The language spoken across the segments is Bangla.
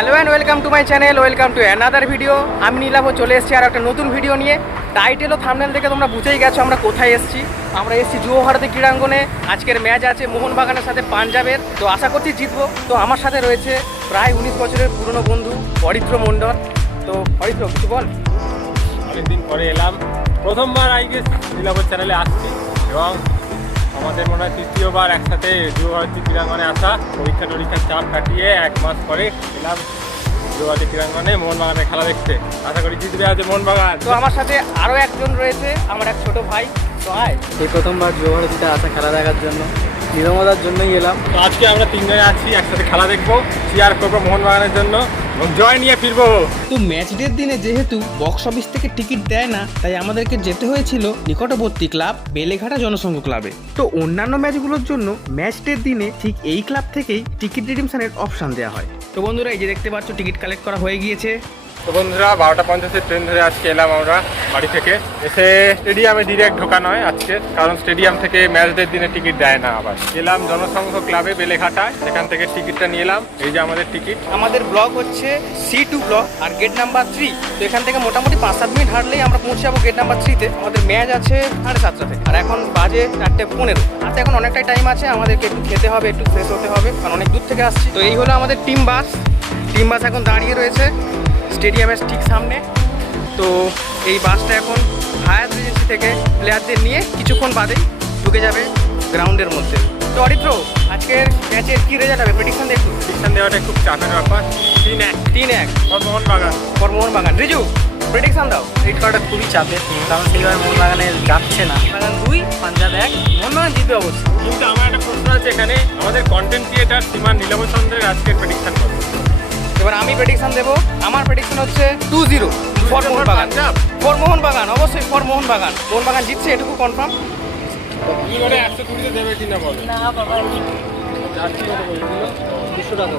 Hello and welcome to my channel, welcome to another video. আমি নীলাভ চলে এসেছি আর একটা নতুন ভিডিও নিয়ে। টাইটেল ও থাম্বনেল দেখে তোমরা বুঝেই গেছো আমরা কোথায় এসেছি। আমরা এসেছি যুব ভারতী ক্রীড়াঙ্গনে। আজকের ম্যাচ আছে মোহনবাগানের সাথে পাঞ্জাবের, তো আশা করছি জিতবো। তো আমার সাথে রয়েছে প্রায় 19 বছরের পুরনো বন্ধু অরিত্র মণ্ডল। তো অরিত্র, কিছু বল। অনেকদিন পরে এলাম, প্রথমবার নীলাভর চ্যানেলে আসছি এবং আমাদের মনে হয় তৃতীয়বার একসাথে যুব ভারতী ক্রীড়াঙ্গনে আসা। পরীক্ষার চাপ কাটিয়ে 1 মাস পরে এলাম যুব ভারতী ক্রীড়াঙ্গনে মোহনবাগানের খেলা দেখতে। আশা করি জিতবে আজ মোহনবাগান। তো আমার সাথে আরও একজন রয়েছে, আমার এক ছোট ভাই। তো আয়, এই প্রথমবার যুব ভারতীতে আসা খেলা দেখার জন্য, নিরমদার জন্যই এলাম। তো আজকে আমরা 3 জনে আছি, একসাথে খেলা দেখবো, চিয়ার করবো মোহনবাগানের জন্য এবং জয় নিয়ে ফিরবো। তো ম্যাচ ডের দিনে যেহেতু বক্স অফিস থেকে টিকিট দেয় না, তাই আমাদেরকে যেতে হয়েছিল নিকটবর্তী ক্লাব বেলেঘাটা জনসংঘ ক্লাবে। তো অন্যান্য ম্যাচগুলোর জন্য ম্যাচ ডের দিনে ঠিক এই ক্লাব থেকেই টিকিট রিডিমশনের অপশান দেওয়া হয়। তো বন্ধুরা, এই যে দেখতে পাচ্ছ টিকিট কালেক্ট করা হয়ে গিয়েছে। তো বন্ধুরা, 12:50 ট্রেন ধরে আজকে এলাম আমরা বাড়ি থেকে। এসে স্টেডিয়ামে ডিরেক্ট ঢোকা নয় আজকে, কারণ স্টেডিয়াম থেকে ম্যাচদের দিনে টিকিট দেয় না। আবার এলাম জনসংঘ ক্লাবে বেলেঘাটায়, সেখান থেকে টিকিটটা নিয়ে এলাম। এই যে আমাদের টিকিট। আমাদের ব্লক হচ্ছে C2 ব্লক আর গেট নাম্বার 3। তো এখান থেকে মোটামুটি 5-7 মিনিট হাঁটলেই আমরা পৌঁছে যাবো গেট নাম্বার 3-তে। আমাদের ম্যাচ আছে 7:30 থেকে, আর এখন বাজে 4:15। হাতে এখন অনেকটাই টাইম আছে, আমাদেরকে একটু খেতে হবে, একটু ফ্রেশ হতে হবে, কারণ অনেক দূর থেকে আসছি। তো এই হলো আমাদের টিম বাস এখন দাঁড়িয়ে রয়েছে স্টেডিয়ামের ঠিক সামনে। তো এই বাসটা এখন হায়াত এজেন্সি থেকে প্লেয়ারদের নিয়ে কিছুক্ষণ বাদেই ঢুকে যাবে গ্রাউন্ডের মধ্যে। তো অরিত্র, আজকের ম্যাচের কি রেজাল্ট হবে, প্রেডিকশন দে একটু। প্রেডিকশন দেওয়াটা খুব চাপের ব্যাপার। 3-1 মোহনবাগান। মোহনবাগান। রিজু, প্রেডিকশন দাও। এই খেলাটা খুবই চাপের, কারণ সেইভাবে মোহনবাগানে যাচ্ছে না। মোহনবাগান 2, পাঞ্জাব 1। মোহনবাগান জিতবে অবশ্যই। কিন্তু আমার একটা প্রশ্ন আছে এখানে, আমাদের কন্টেন্ট ক্রিয়েটার সীমান নীলাভ চন্দ্রের আজকের প্রেডিকশন করবো। এবার আমি প্রেডিকশন দেবো। আমার প্রেডিকশন হচ্ছে 2-0 ফর মোহনবাগান। ফর মোহনবাগান, অবশ্যই ফর মোহনবাগান। মোহনবাগান জিতছে, এটুকু কনফার্ম। তুমি করে 120 দেবে কিনা বলো। না বাবা, যাচ্ছি কত বলছিল, 200 টাকা।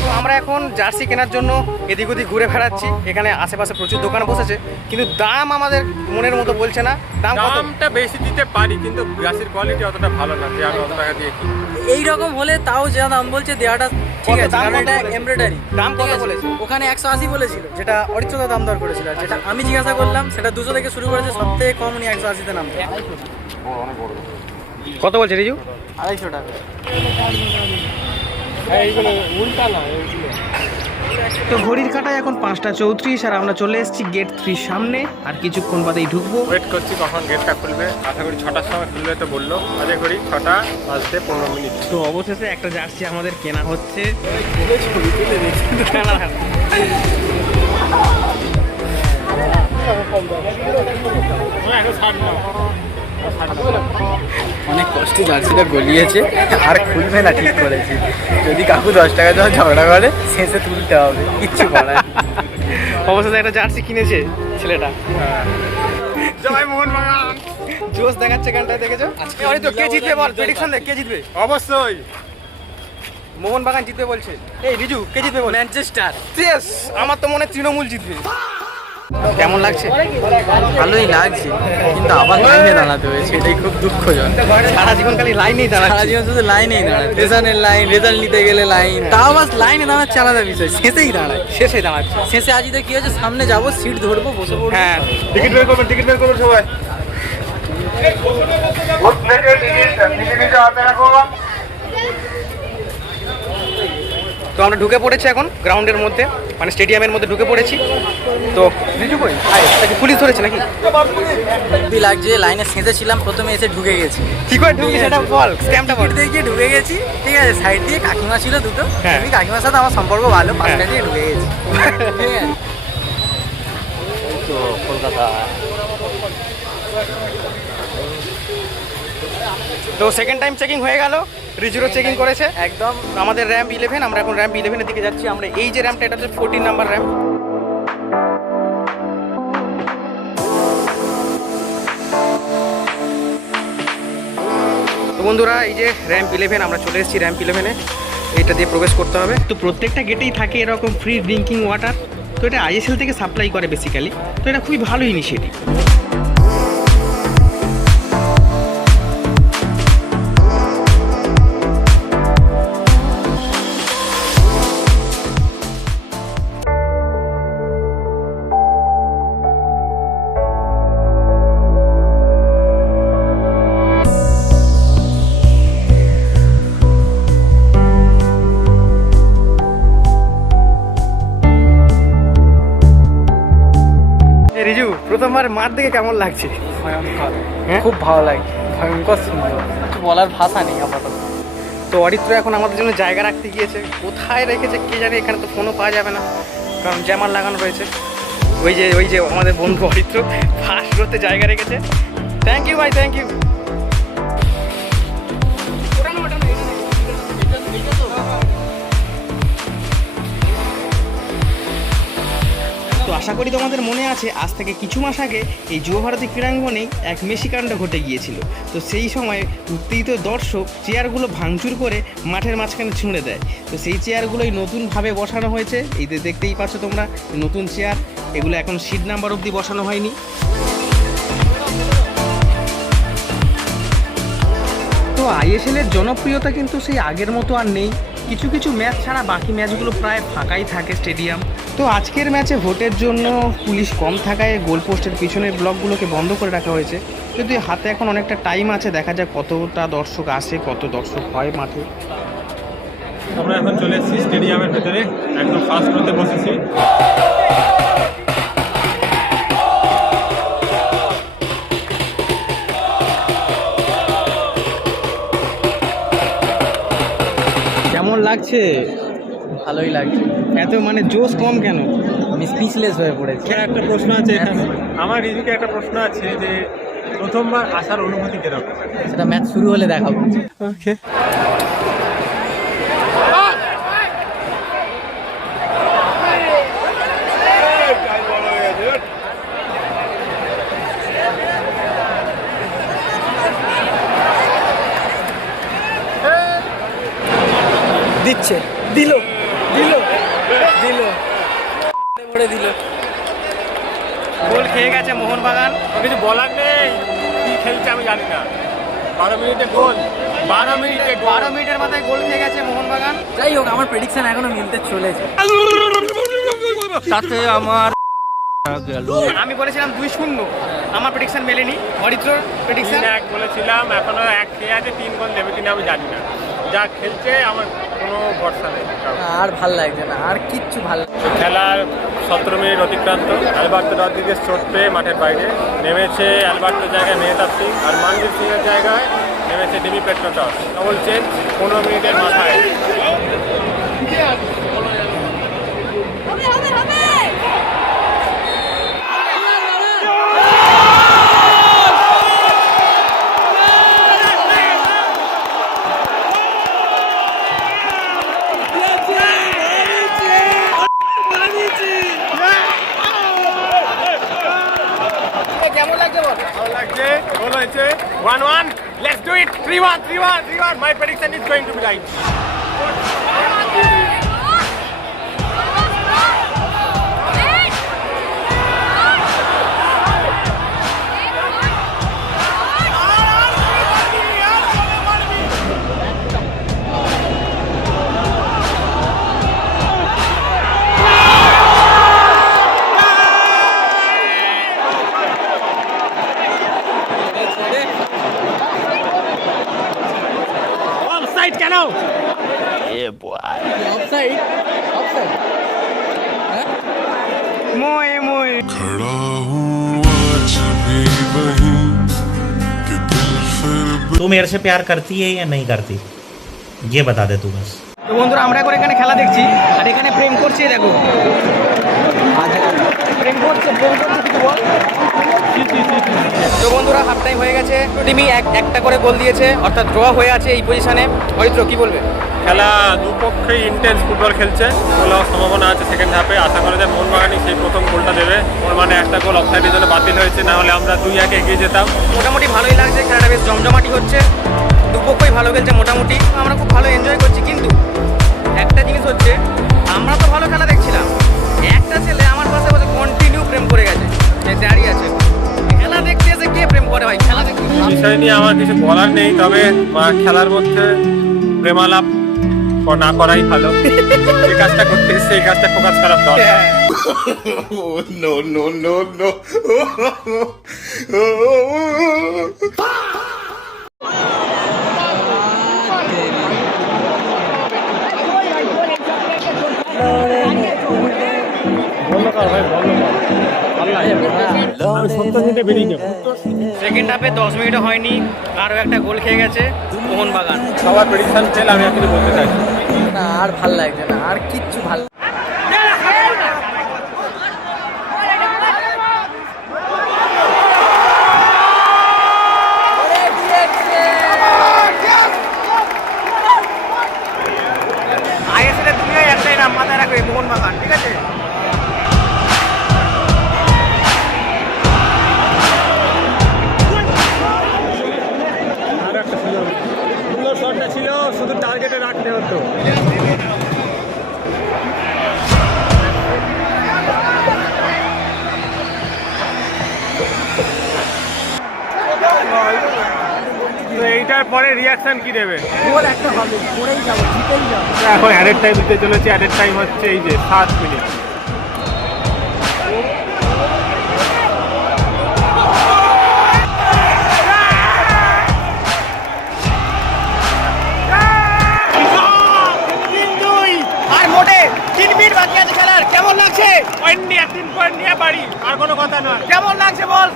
তো আমরা এখন জার্সি কেনার জন্য এদিক ওদিক ঘুরে বেড়াচ্ছি। এখানে আশেপাশে প্রচুর দোকান বসেছে, কিন্তু দাম আমাদের মনের মতো বলছে না। দামটা বেশি দিতে পারি, কিন্তু গাছের কোয়ালিটি অতটা ভালো না যে আমি অত টাকা দিয়ে কিনি। এইরকম হলে তাও যা দাম বলছে দেওয়াটা ঠিক আছে, কারণ এটা এমব্রয়ডারি। দাম কত বলেছে? ওখানে 180 বলেছিল, যেটা অরিত্রতা দাম দর করেছিল। আর যেটা আমি জিজ্ঞাসা করলাম সেটা 200 থেকে শুরু করেছে, সব থেকে কম উনি 180-তে নাম দেয়। কত বলছে রিজু? 250 টাকা। এইগুলো উল্টা না, এইগুলো তো ঘড়ির কাটায় এখন 5:34 আর আমরা চলে এসেছি গেট 3 সামনে। আর কিছুক্ষণ বাদেই ঢুকবো। ওয়েট করছি কখন গেটটা খুলবে। আশা করি 6টার সময় খুলবে, তো বললো। আশা করি 6:15। তো অবশেষে একটা জার্সি আমাদের কেনা হচ্ছে। অনেক কষ্টে জার্সিটা গলিয়েছে, আর খুলবে না ঠিক করেছি। যদি কাকু 10 টাকা দেওয়া ঝগড়া করে, শেষে তুলতে হবে, কিচ্ছু করার। অবশেষে একটা জার্সি কিনেছে ছেলেটা। জয় মোহনবাগান। জোশ দেখাচ্ছে গানটা, দেখেছো? অরিত্র, কে জিতবে বল, প্রেডিকশন দে, কে জিতবে? অবশ্যই মোহনবাগান জিতবে বলছে। এই রিজু, কে জিতবে বল? ম্যানচেস্টার। ইয়েস, আমার তো মনে হয় তৃণমূল জিতবে। কেমন লাগছে? ভালোই লাগছে, কিন্তু আবার লাইনে দাঁড়াতে হয়েছে, এটাই খুব দুঃখজনক। সারা জীবন খালি লাইনেই সারা দাঁড়াচ্ছে। জীবন শুধু লাইনেই দাঁড়ায়, রেশনের লাইন, রেজাল্ট নিতে গেলে লাইন, তাও বাস লাইনে দাঁড়াচ্ছে আলাদা বিষয়, শেষেই দাঁড়ায়। শেষে দাঁড়াচ্ছে। শেষে আজকে কি হয়েছে, সামনে যাবো, সিট ধরবো, বসে পড়বো। হ্যাঁ, টিকিট বের করবেন, টিকিট বের করবেন সবাই। তো আমরা ঢুকে পড়েছি এখন গ্রাউন্ডের মধ্যে, মানে স্টেডিয়ামের মধ্যে ঢুকে পড়েছি। তো রিজু কই? তাকে পুলিশ ধরেছে নাকি? খুবই লাগছে, লাইনে শেষে ছিলাম, প্রথমে এসে ঢুকে গেছি। কি করে ঢুকলি সেটা বল, স্ক্যামটা বল। টিকিট দিয়ে গিয়ে ঢুকে গেছি, ঠিক আছে। সাইড দিয়ে কাকিমা ছিল দুটো, হ্যাঁ। আমি কাকিমার সাথে আমার সম্পর্ক ভালো, পাঁচটা দিয়ে ঢুকে গেছি, ঠিক আছে। তো কলকাতা। তো সেকেন্ড টাইম চেকিং হয়ে গেল, রিজুরও চেকিং করেছে একদম। আমাদের র্যাম্প 11। আমরা এখন র্যাম্প 11-এর দিকে যাচ্ছি। আমরা এই যে র্যাম্পটা, এটা হচ্ছে 14 নাম্বার র্যাম্প। তো বন্ধুরা, এই যে র্যাম্প 11, আমরা চলে এসেছি র্যাম্প 11-এ। এইটা দিয়ে প্রবেশ করতে হবে। তো প্রত্যেকটা গেটেই থাকে এরকম ফ্রি ড্রিঙ্কিং ওয়াটার। তো এটা ISL থেকে সাপ্লাই করে বেসিক্যালি। তো এটা খুবই ভালো ইনিশিয়েটিভ। প্রথমবার মাঠ দেখে কেমন লাগছে? ভয়ঙ্কর, হ্যাঁ? খুব ভালো লাগছে, ভয়ঙ্কর সুন্দর, কিছু বলার ভাষা নেই আপাতত। তো অরিত্র এখন আমাদের জন্য জায়গা রাখতে গিয়েছে, কোথায় রেখেছে কে জানে, এখানে তো ফোনও পাওয়া যাবে না কারণ জ্যামার লাগানো রয়েছে। ওই যে আমাদের বন্ধু অরিত্র ফার্স্ট রোতে জায়গা রেখেছে। থ্যাংক ইউ ভাই, থ্যাংক ইউ। তো আশা করি তোমাদের মনে আছে, আজ থেকে কিছু মাস আগে এই যুবভারতী ক্রীড়াঙ্গনেই এক মেশিকাণ্ড ঘটে গিয়েছিল। তো সেই সময় উত্তেজিত দর্শক চেয়ারগুলো ভাঙচুর করে মাঠের মাঝখানে ছুঁড়ে দেয়। তো সেই চেয়ারগুলোই নতুনভাবে বসানো হয়েছে, এই যে দেখতেই পাচ্ছ তোমরা নতুন চেয়ার, এগুলো এখন সিট নাম্বার অবধি বসানো হয়নি। তো আইএসএল এর জনপ্রিয়তা কিন্তু সেই আগের মতো আর নেই। কিছু কিছু ম্যাচ ছাড়া বাকি ম্যাচগুলো প্রায় ফাঁকাই থাকে স্টেডিয়াম। তো আজকের ম্যাচে ভোটের জন্য পুলিশ কম থাকায় গোলপোস্টের পিছনের ব্লকগুলোকে বন্ধ করে রাখা হয়েছে। যদি হাতে এখন অনেকটা টাইম আছে, দেখা যাক কতটা দর্শক আসে, কত দর্শক হয় মাঠে। আমরা এখন চলে এসেছি স্টেডিয়ামের ভেতরে, একদম ফার্স্ট রোতে বসেছি। কেমন লাগছে? ভালোই লাগছে। এত মানে জোশ কম কেন? আমি স্পিচলেস হয়ে পড়েছি। একটা প্রশ্ন আছে এখানে, আমার রিদিকে একটা প্রশ্ন আছে যে প্রথমবার আসার অনুভূতি কিরকম? সেটা ম্যাচ শুরু হলে দেখাবো। ওকে। দিচ্ছে, দিল দিল দিল করে দিল। গোল খেয়ে গেছে মোহনবাগান। কিছু বলার নেই, কি খেলছে আমি জানি না। 12 মিনিটে গোল, 12 মিনিটের মাথায় গোল খেয়ে গেছে মোহনবাগান। যাই হোক, আমার প্রেডিকশন এখনো মিলতে চলেছে। তাতে আমার আমি বলেছিলাম 2-0, আমার প্রেডিকশন মেলেনি। অরিত্রর প্রেডিকশন 3-1 বলেছিলাম, এখনো 1 খেয়ে আছে, 3 গোল দেবে কিনা আমি জানি না। যা খেলছে আমার কোনো ভরসা নেই। আর ভাল লাগছে না, আর কিচ্ছু ভাল লাগছে না। খেলার 17 মিনিট অতিক্রান্ত, অ্যালবার্টো রদ্রিগেজ চোট পেয়ে মাঠের বাইরে নেমেছে। অ্যালবার্টোর জায়গায় মেহতাব সিং, আর মানদীপ সিংয়ের জায়গায় নেমেছে ডিমি পেট্রোটস। ডবল চেঞ্জ 15 মিনিটের মাথায়। কেমন লাগছে বল? ভালো লাগছে, গোল হয়েছে 1-1। Let's do it. 3-1। My prediction is going to be right. Offside কেন? Offside, offside. মোয়ে खड़ा हूँ आज भी वहीं कि दिल फिर तू मेरे से प्यार करती है या नहीं करती, ये बता दे तू बस। তো বন্ধুরা, আমরা এখন এখানে খেলা দেখছি, আর এখানে প্রেম করছে, দেখো প্রেম করছে কিছু বল। তো বন্ধুরা, হাফ টাইম হয়ে গেছে, টিমই একটা করে গোল দিয়েছে, অর্থাৎ ড্র হয়ে আছে এই পজিশনে। অরিত্র কি বলবে? খেলা দুপক্ষেই ইন্টেন্স ফুটবল খেলছে, গোল হওয়ার সম্ভাবনা আছে সেকেন্ড হাফে। আশা করা যায় মোহনবাগানই সেই প্রথম গোলটা দেবে। মোহনবাগানে একটা গোল অফসাইডের জন্য বাতিল হয়েছে, না হলে আমরা 2-1 এগিয়ে যেতাম। মোটামুটি ভালোই লাগছে, খেলাটা বেশ জমজমাটি হচ্ছে, দুপক্ষই ভালো খেলছে মোটামুটি, আমরা খুব ভালো এনজয় করছি। কিন্তু একটা জিনিস হচ্ছে, আমরা তো ভালো খেলা দেখছিলাম, একটা ছেলে আমার পাশে বসে কন্টিনিউ প্রেম করে গেছে, দাঁড়িয়ে আছে। খেলা দেখতে এসে কে প্রেম করে ভাই? খেলা দেখতে বিষয় নিয়ে আমার কিছু বলার নেই, তবে খেলার মধ্যে প্রেমালাপ না করাই ভালো। যে কাজটা করতে এসছে এই কাজটা ফোকাস করার দরকার। no no no no ভাই আমি 70 মিনিটে বেরিয়ে যাবো। সেকেন্ড হাফে 10 মিনিটও হয়নি আরও একটা গোল খেয়ে গেছে মোহনবাগান। সবার প্রেডিকশন ফেল, আমি এখনই বলতে চাইছি। না আর ভাল লাগছে না, আর কিচ্ছু ভাল আইএসএল এর দুনিয়ায় একটাই নাম মাথায় রাখবে, মোহনবাগান, ঠিক আছে? আর একটা ছিল, সুন্দর শটটা ছিল, শুধু টার্গেটে রাখতে হতো। তো এইটার পরে রিয়াকশন কি দেবে? গোল একটা হবে, করেই যাবো, জিতেই যাবো। এখন অ্যাডেড টাইম দিতে চলেছে। অ্যাডেড টাইম হচ্ছে এই যে 7 মিনিট। আর মোটে 3 মিনিট বাকি আছে খেলার, কেমন লাগছে? পয়েন্ট নিয়ে 3 পয়েন্ট নিয়ে বাড়ি, আর কোনো কথা নয়। কেমন লাগছে বল?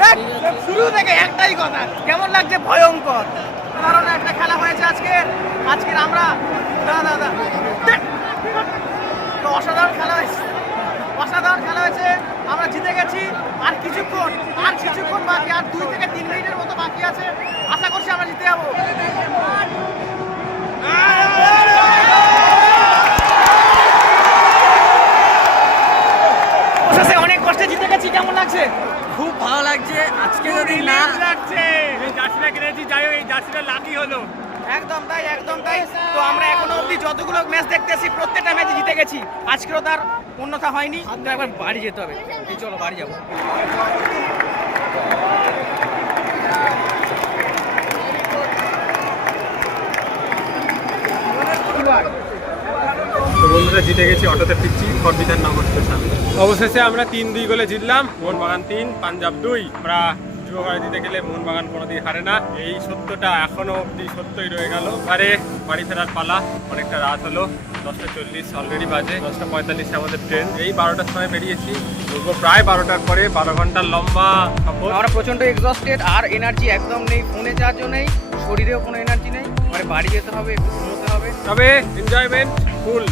দেখ, শুরু থেকে একটাই কথা, কেমন লাগছে? ভয়ঙ্কর। কারণ একটা খেলা হয়েছে আজকে আমরা দাদা তো অসাধারণ খেলা হয়েছে, অসাধারণ খেলা হয়েছে। আমরা জিতে গেছি। আর কিছুক্ষণ বাকি, আর 2 থেকে 3 মিনিটের মতো বাকি আছে। আশা করছি আমরা জিতে যাবো। অবশেষে অনেক কষ্টে জিতে গেছি, কেমন লাগছে? খুব ভালো লাগছে। আজকে যদি না লাগছে, এই জার্সিটা কিনেছি, যাই হোক এই জার্সিটা লাকি হলো। একদম তাই, একদম তাই। তো আমরা এখনো অবধি যতগুলো ম্যাচ দেখতেছি প্রত্যেকটা ম্যাচে জিতে গেছি। আজকেও তার অন্যথা হয়নি। তো একবার বাড়ি যেতে হবে। এই চলো বাড়ি যাবো। তো বন্ধুরা জিতে গেছি, অটোতে ফিরছি বিধাননগর স্টেশন। অবশেষে আমরা 3-2 গোলে জিতলাম। মোহনবাগান 3 পাঞ্জাব 2। আমরা যুবভারতী জিতে গেলে মোহনবাগান কোনোদিন হারে না, এই সত্যটা এখনো অব্দি সত্যই রয়ে গেল। আরে বাড়ি ফেরার পালা, অনেকটা রাত হলো, 10:40 অলরেডি বাজে। 10:45 আমাদের ট্রেন। এই 12টার সময় বেরিয়েছি, বলবো প্রায় 12টার পরে 12 ঘন্টার লম্বা সফর। আমরা প্রচন্ড এক্সস্টেড, আর এনার্জি একদম নেই, ফোনে চার্জও নেই, শরীরেও কোনো এনার্জি নেই। মানে বাড়ি যেতে হবে, একটু ঘুমোতে হবে। তবে এনজয়মেন্ট ফুল,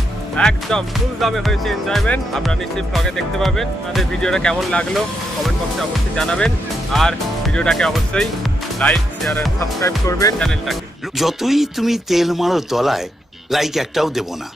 একদম ফুল দামে হয়েছে এনজয়মেন্ট। আপনারা নিশ্চয়ই ব্লগে দেখতে পাবেন। আপনাদের ভিডিওটা কেমন লাগলো কমেন্ট বক্সে অবশ্যই জানাবেন। আর ভিডিওটাকে অবশ্যই লাইক, শেয়ার আর সাবস্ক্রাইব করবেন চ্যানেলটাকে। যতই তুমি তেল মারো তলায়, লাইক একটাও দেব না।